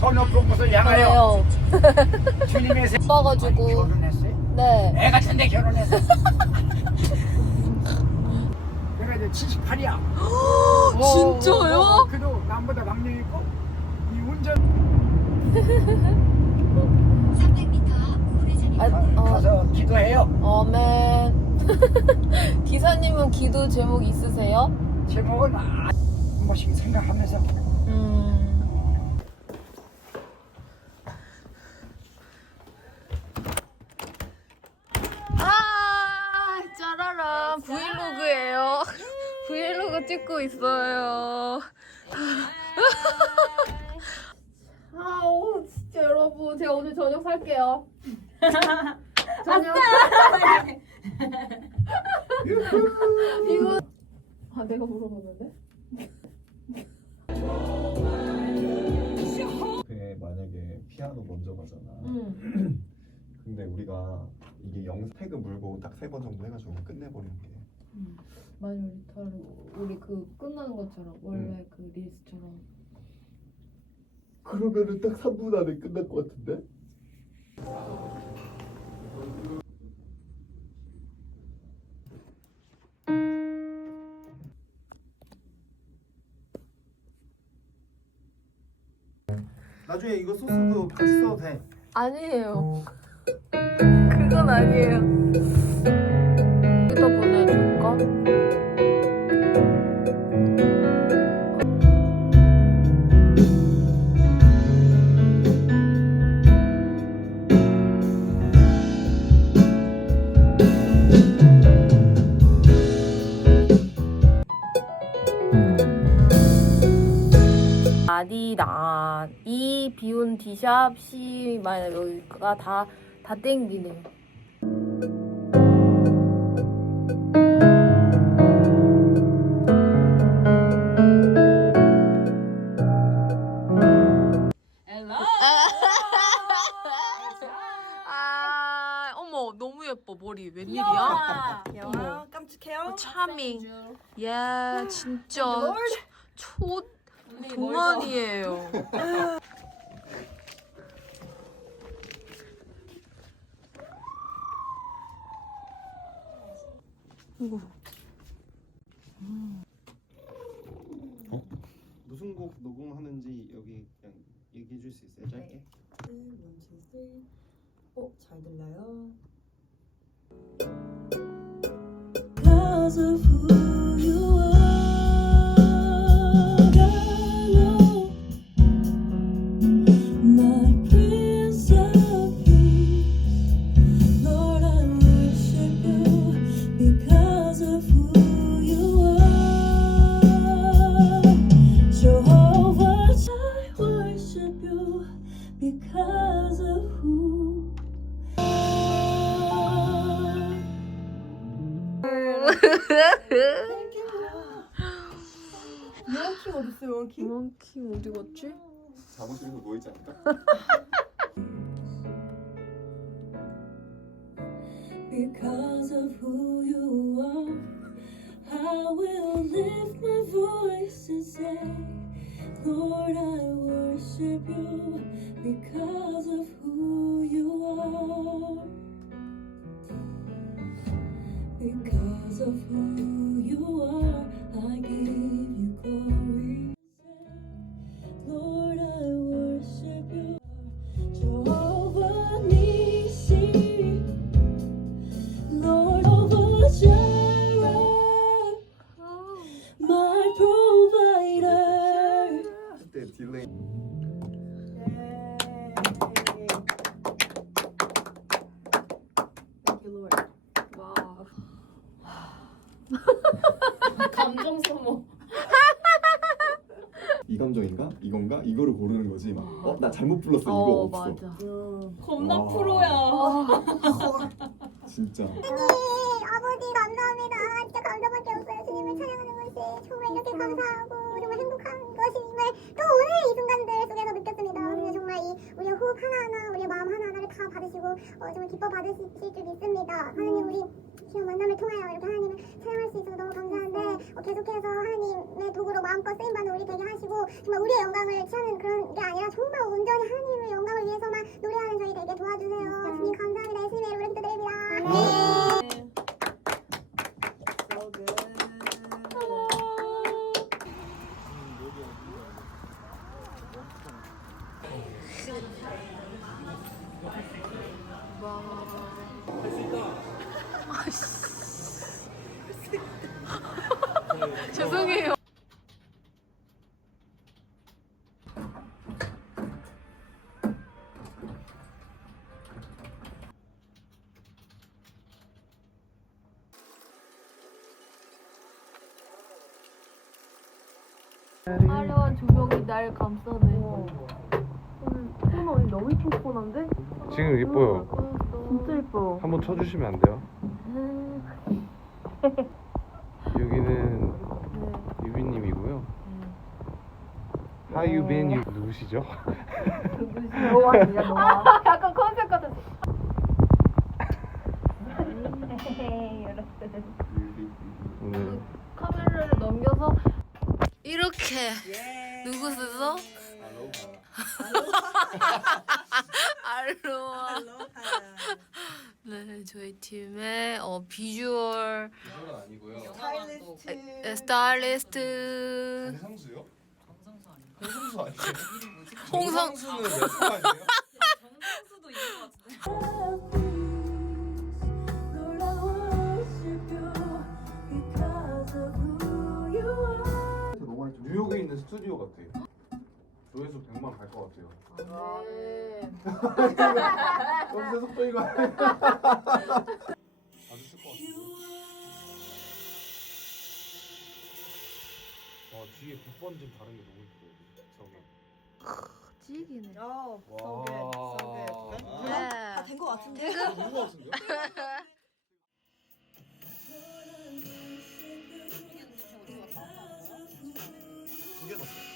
전혀 propo서 향하여 그래요. 주님의 세 바빠가지고. 결혼했어요? 네. 애 같은데 결혼했어. 내가 이제 78이야. 진짜요? 그래도 남보다 막내 있고 이 운전 300m 앞 우회전입니다. 아, 어, 가서 기도해요. 아멘. 기사님은 기도 제목 있으세요? 제목은 아, 한 번씩 생각하면서 음. 아, 짜라란 브이로그예요. 브이로그 찍고 있어요. 아, 오, 진짜 여러분, 제가 오늘 저녁 살게요. 저녁. 이거 아, 내가 물어봤는데? 그게 만약에 피아노 먼저 가잖아. 응. 근데 우리가 이게 영 태그 물고 딱 세 번 정도 해가지고 끝내버리는 게. 마지막 리타를 우리 그 끝나는 것처럼 원래 그 릴스처럼. 그러면은 딱 3분 안에 끝날 것 같은데? 나중에 이거 소스도 같이 써도 돼. 아니에요. 그건 아니에요 아디다. 이 비운 디샵 C 만약 여기가 다 다 땡기네. 아 어머 너무 예뻐 머리. 웬일이야? 영화 깜찍해요. 어, 차밍. 야 진짜. 초, 초 동안이에요. 무슨 곡 녹음하는지 여기 그냥 얘기해 줄 수 있어요? 짧게? 어, 잘 들려요? Because of who 영화킹? 몽키 어디 갔지? 잠옷에서 모이지 않을까? Because of who you are, I will lift my voice and say, Lord, I worship you because of who you are. Because of who 그때 딜레이. Thank you, Lord. 와. 감정 소모. 이 감정인가? 이건가? 이거를 고르는 거지. 막, 어, 나 잘못 불렀어. 이거 어 없어. 맞아. 겁나 아. 프로야. 진짜. 기뻐 받으실 줄 믿습니다. 하나님 우리 귀한 만남을 통하여 이렇게 하나님을 사용할 수 있어서 너무 감사한데 음. 어, 계속해서 하나님의 도구로 마음껏 쓰임받는 우리 되게 하시고 정말 우리의 영광을 취하는 그런 게 아니라 정말 온전히 하나님의 영광을 위해서만 노래하는 저희 되게 도와주세요. 죄송해요. 화려한 조명이 날 감싸네. 오늘 코너 너무 이쁜 코너인데? 지금 예뻐요. 아, 그러니까. 진짜 예뻐. 한번 쳐주시면 안 돼요? 여기는 유빈님이고요. 하유빈 유 누구시죠? 노아. 약간 컨셉 같았어. 오늘 카메라를 넘겨서 이렇게 누구 쓰서? 알로하. 네, 저희 팀의 어, 비주얼 이건 아니고요. 스타일리스트. 에, 스타일리스트 정상수요? 정상수 아니에요? 홍성 정상수는 래퍼 아니에요? 조회수 100만 갈 것 같아요. 네. 여기서 속도이가 맞았을 것 같아요. 와 뒤에 좀 다른 게 너무. 저게. 찌기네. 어, 와. good, so good. 네. 다된 거 같은데? 누구 같은데요? 두개 넣었어요.